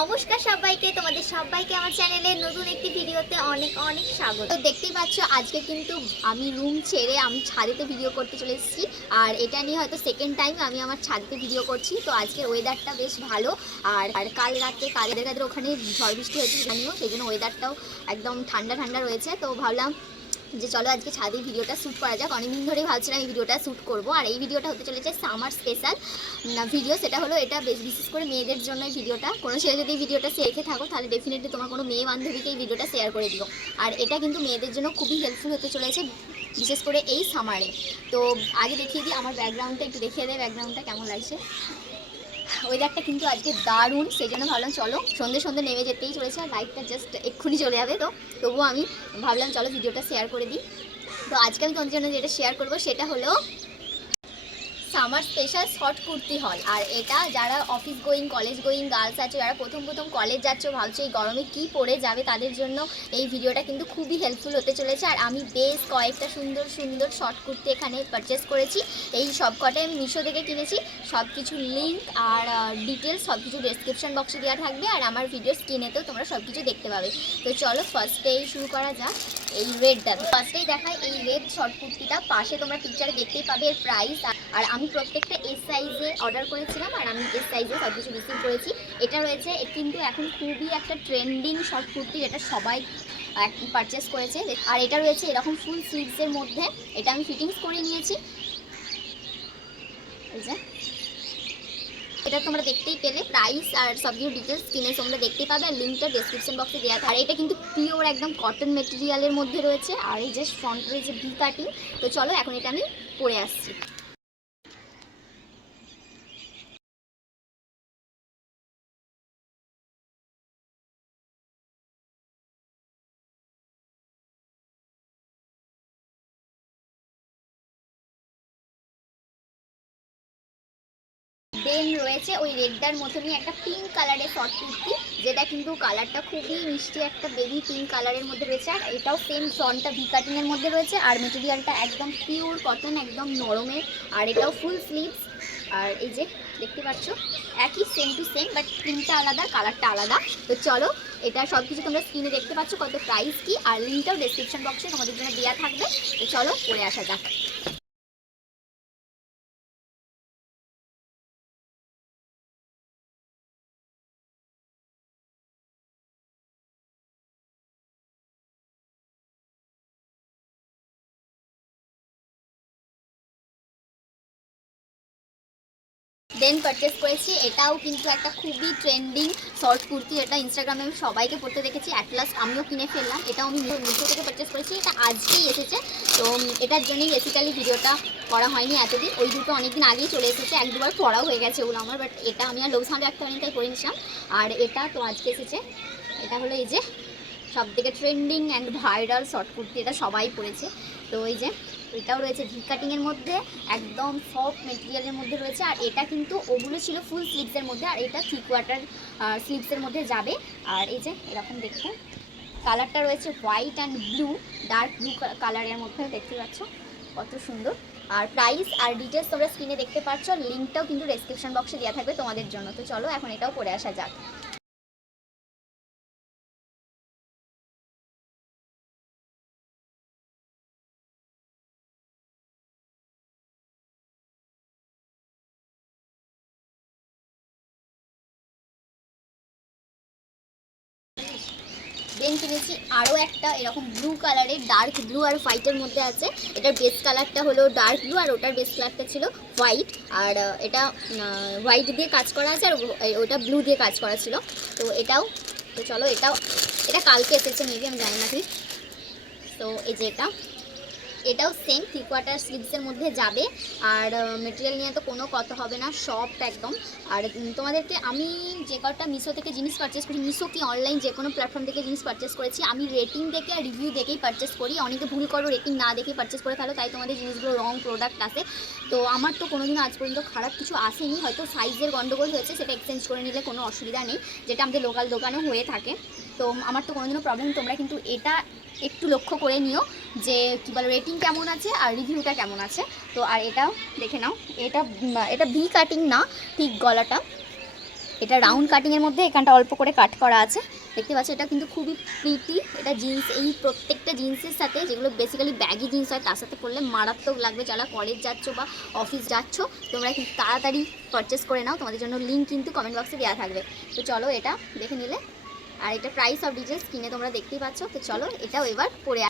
নমস্কার সবাইকে, তোমাদের সবাইকে আমার চ্যানেলের নতুন একটি ভিডিওতে অনেক অনেক স্বাগত। তো দেখতেই পাচ্ছ আজকে কিন্তু আমি রুম ছেড়ে আমি ছাদেতে ভিডিও করতে চলে এসেছি। আর এটা নিয়ে হয়তো সেকেন্ড টাইম আমি আমার ছাদেতে ভিডিও করছি। তো আজকের ওয়েদারটা বেশ ভালো। আর কাল রাতে কাদের ওখানে ঝড় বৃষ্টি হয়েছে জানিও, সেই জন্য ওয়েদারটাও একদম ঠান্ডা ঠান্ডা রয়েছে। তো ভাবলাম যে চলো আজকে ছাদে ভিডিওটা শ্যুট করা যাক। অনেকদিন ধরেই ভাবছিলাম এই ভিডিওটা শ্যুট করবো। আর এই ভিডিওটা হতে চলেছে সামার স্পেশাল ভিডিও। সেটা হলো এটা বিশেষ করে মেয়েদের জন্য এই ভিডিওটা। কোনো ছেলে যদি এই ভিডিওটা দেখে থাকো তাহলে ডেফিনেটলি তোমার কোনো মেয়ে বান্ধবীকে এই ভিডিওটা শেয়ার করে দিও। আর এটা কিন্তু মেয়েদের জন্য খুবই হেল্পফুল হতে চলেছে, বিশেষ করে এই সামারে। তো আগে দেখিয়ে দিই আমার ব্যাকগ্রাউন্ডটা, একটু দেখিয়ে দেয় ব্যাকগ্রাউন্ডটা কেমন লাগছে। ওয়েদারটা কিন্তু আজকে দারুণ, সেই জন্য ভাবলাম চলো সন্ধ্যে নেমে যেতেই চলেছে, আর লাইটটা জাস্ট এক্ষুনি চলে যাবে। তো তবুও আমি ভাবলাম চলো ভিডিওটা শেয়ার করে দিই। তো আজকে আমি তোমাদের জন্য যেটা শেয়ার করবো সেটা হলো সামার স্পেশাল শর্ট কুর্তি হল। আর এটা যারা office going, college going girls আছো, যারা প্রথম কলেজ যাচ্ছ, ভাবছো এই গরমে কি পরে যাবে, তাদের জন্য এই ভিডিওটা কিন্তু খুবই হেল্পফুল হতে চলেছে। আর আমি বেশ কয়েকটা সুন্দর সুন্দর শর্ট কুর্তি এখানে পারচেস করেছি। এই সব কটাই আমি মিশো থেকে কিনেছি। সব কিছু লিঙ্ক আর ডিটেলস সব কিছু ডেসক্রিপশন বক্সে দেওয়া থাকবে, আর আমার ভিডিও স্ক্রিনেতেও তোমরা সব কিছু দেখতে পাবে। তো চলো ফার্স্টেই শুরু করা যাক। এই রেডটা ফার্স্টেই দেখায়, এই রেড শর্ট কুর্তিটা পাশে তোমরা পিকচারে দেখতেই পাবে এর প্রাইস। আর আমি প্রত্যেকটা এস সাইজে অর্ডার করেছিলাম, আর আমি এস সাইজে সব কিছু রিসিভ করেছি। এটা রয়েছে কিন্তু এখন খুবই একটা ট্রেন্ডিং শর্ট কুর্তি, এটা সবাই পারচেস করেছে। আর এটা রয়েছে এরকম ফুল স্লিভসের মধ্যে, এটা আমি ফিটিংস করে নিয়েছি। এই যে এটা তোমরা দেখতেই পেলে, প্রাইস আর সব কিছু ডিটেলস কিনে তোমরা দেখতেই পাবে, আর লিঙ্কটা ডেসক্রিপশন বক্সে দেওয়া থাকে। আর এটা কিন্তু পিওর একদম কটন মেটেরিয়ালের মধ্যে রয়েছে। আর এই যে ফ্রন্ট রয়েছে ভি কাটিং। তো চলো এখন এটা আমি পরে আসছি। দেন রয়েছে ওই রেডটার মতনই একটা পিঙ্ক কালারের শর্ট কুর্তি, যেটা কিন্তু কালারটা খুবই মিষ্টি, একটা বেবি পিঙ্ক কালারের মধ্যে রয়েছে। আর এটাও সেম ফ্রন্টটা ভি কাটিংয়ের মধ্যে রয়েছে, আর মেটেরিয়ালটা একদম পিওর কটন, একদম নরমের। আর এটাও ফুল স্লিভস। আর এই যে দেখতে পাচ্ছ একই সেম টু সেম, বাট প্রিন্টটা আলাদা, কালারটা আলাদা। তো চলো এটা সব কিছু তোমরা স্ক্রিনে দেখতে পাচ্ছ, কত প্রাইস কি, আর লিঙ্কটাও ডেসক্রিপশন বক্সে তোমাদের জন্য দেওয়া থাকবে। তো চলো পরে আসা যাক। দেন পারচেস করেছি, এটাও কিন্তু একটা খুবই ট্রেন্ডিং শর্ট কুর্তি। এটা ইনস্টাগ্রামে আমি সবাইকে পরতে দেখেছি, অ্যাট লাস্ট আমিও কিনে ফেললাম। এটাও আমি মিশো থেকে পারচেস করেছি, এটা আজকেই এসেছে। তো এটার জন্যই বেসিক্যালি ভিডিওটা করা হয়নি এতদিন। ওই দুটো অনেকদিন আগেই চলে এসেছে, এক দুবার পরাও হয়ে গেছে ওগুলো আমার, বাট এটা আমি আর লোক সামনে রাখতে পারিনি, তাই করে নিয়েছিলাম। আর এটা তো আজকে এসেছে। এটা হলো এই যে সব থেকে trending and viral short kurti, এটা সবাই পরেছে। তো এই যে এটাও রয়েছে ভি কাটিংয়ের মধ্যে, একদম সফট মেটেরিয়ালের মধ্যে রয়েছে। আর এটা কিন্তু ওগুলো ছিল ফুল স্লিভসের মধ্যে, আর এটা 3/4 স্লিভসের মধ্যে যাবে। আর এই যে এরকম দেখতে কালারটা রয়েছে white and blue, dark blue কালারের মধ্যে, দেখতে পাচ্ছ কত সুন্দর। আর প্রাইস আর ডিটেলস তোমরা স্ক্রিনে দেখতে পাচ্ছ, লিঙ্কটাও কিন্তু ডেসক্রিপশন বক্সে দেওয়া থাকবে তোমাদের জন্য। তো চলো এখন এটাও পরে আসা যাক। দেন কিনেছি আরও একটা এরকম ব্লু কালারের, ডার্ক ব্লু আর হোয়াইটের মধ্যে আছে। এটার বেস কালারটা হলো ডার্ক ব্লু, আর ওটার বেস কালারটা ছিল হোয়াইট। আর এটা হোয়াইট দিয়ে কাজ করা আছে, আর ওটা ব্লু দিয়ে কাজ করা ছিল। তো এটাও, তো চলো এটা কালকে এসেছে মেবি, আমি জানি না ঠিক। তো এই যে এটাও সেম 3/4 স্লিভসের মধ্যে যাবে। আর মেটেরিয়াল নিয়ে তো কোনো কথা হবে না, সফট একদম। আর তোমাদেরকে আমি যে কটা মিশো থেকে জিনিস পারচেস করি, মিশো কি অনলাইন যে কোনো প্ল্যাটফর্ম থেকে জিনিস পারচেস করেছি, আমি রেটিং দেখে আর রিভিউ দেখেই পারচেস করি। অনেকে ভুল করো, রেটিং না দেখেই পারচেস করে ফেলো, তাই তোমাদের জিনিসগুলো রং প্রোডাক্ট আসে। তো আমার তো কোনোদিনও আজ পর্যন্ত খারাপ কিছু আসেনি, হয়তো সাইজের গন্ডগোল হয়েছে, সেটা এক্সচেঞ্জ করে নিলে কোনো অসুবিধা নেই, যেটা আমাদের লোকাল দোকানে হয়ে থাকে। তো আমার তো কোনোদিনও প্রবলেম, তোমরা কিন্তু এটা একটু লক্ষ্য করে নিও যে কী বলো রেটিং কেমন আছে আর রিভিউটা কেমন আছে। তো আর এটাও দেখে নাও, এটা ভি কাটিং না, ঠিক গলাটা এটা রাউন্ড কাটিংয়ের মধ্যে এখানটা অল্প করে কাট করা আছে, দেখতে পাচ্ছ। এটা কিন্তু খুবই প্রিটি, এটা জিন্স, এই প্রত্যেকটা জিন্সের সাথে, যেগুলো বেসিক্যালি ব্যাগি জিন্স হয়, তার সাথে পরলে মারাত্মক লাগবে। যারা কলেজ যাচ্ছ বা অফিস যাচ্ছ তোমরা কিন্তু তাড়াতাড়ি পারচেস করে নাও, তোমাদের জন্য লিঙ্ক কিন্তু কমেন্ট বক্সে দেওয়া থাকবে। তো চলো এটা দেখে নিলে, আর এটা প্রাইস অফ ডিটেলস কিনে তোমরা দেখতেই পাচ্ছ। তো চলো এটাও এবার পরে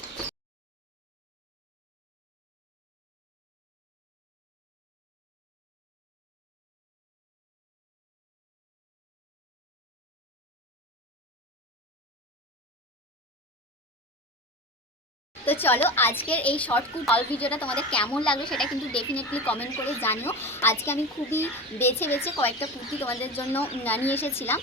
তো চলো আজকের এই শর্ট হল ভিডিওটা তোমাদের কেমন লাগলো সেটা কিন্তু ডেফিনেটলি কমেন্ট করে জানিও। আজকে আমি খুবই বেছে বেছে কয়েকটা কুর্তি তোমাদের জন্য নিয়ে এসেছিলাম।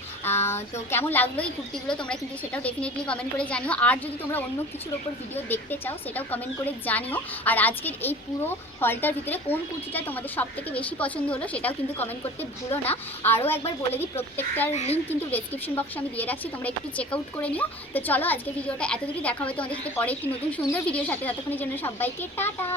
তো কেমন লাগলো এই কুর্তিগুলো তোমরা কিন্তু সেটাও ডেফিনেটলি কমেন্ট করে জানিও। আর যদি তোমরা অন্য কিছুর ওপর ভিডিও দেখতে চাও সেটাও কমেন্ট করে জানিও। আর আজকের এই পুরো হলটার ভিতরে কোন কুর্তিটা তোমাদের সব থেকে বেশি পছন্দ হলো সেটাও কিন্তু কমেন্ট করতে ভুলো না। আরও একবার বলে দিই, প্রত্যেকটার লিঙ্ক কিন্তু ডেসক্রিপশন বক্সে আমি দিয়ে রাখছি, তোমরা একটু চেক আউট করে নিও। তো চলো আজকের ভিডিওটা এতটুকু, দেখা হবে তোমাদের সাথে পরে একটি নতুন সুন্দর ভিডিওর সাথে। ততক্ষণের জন্য সবাইকে টাটা।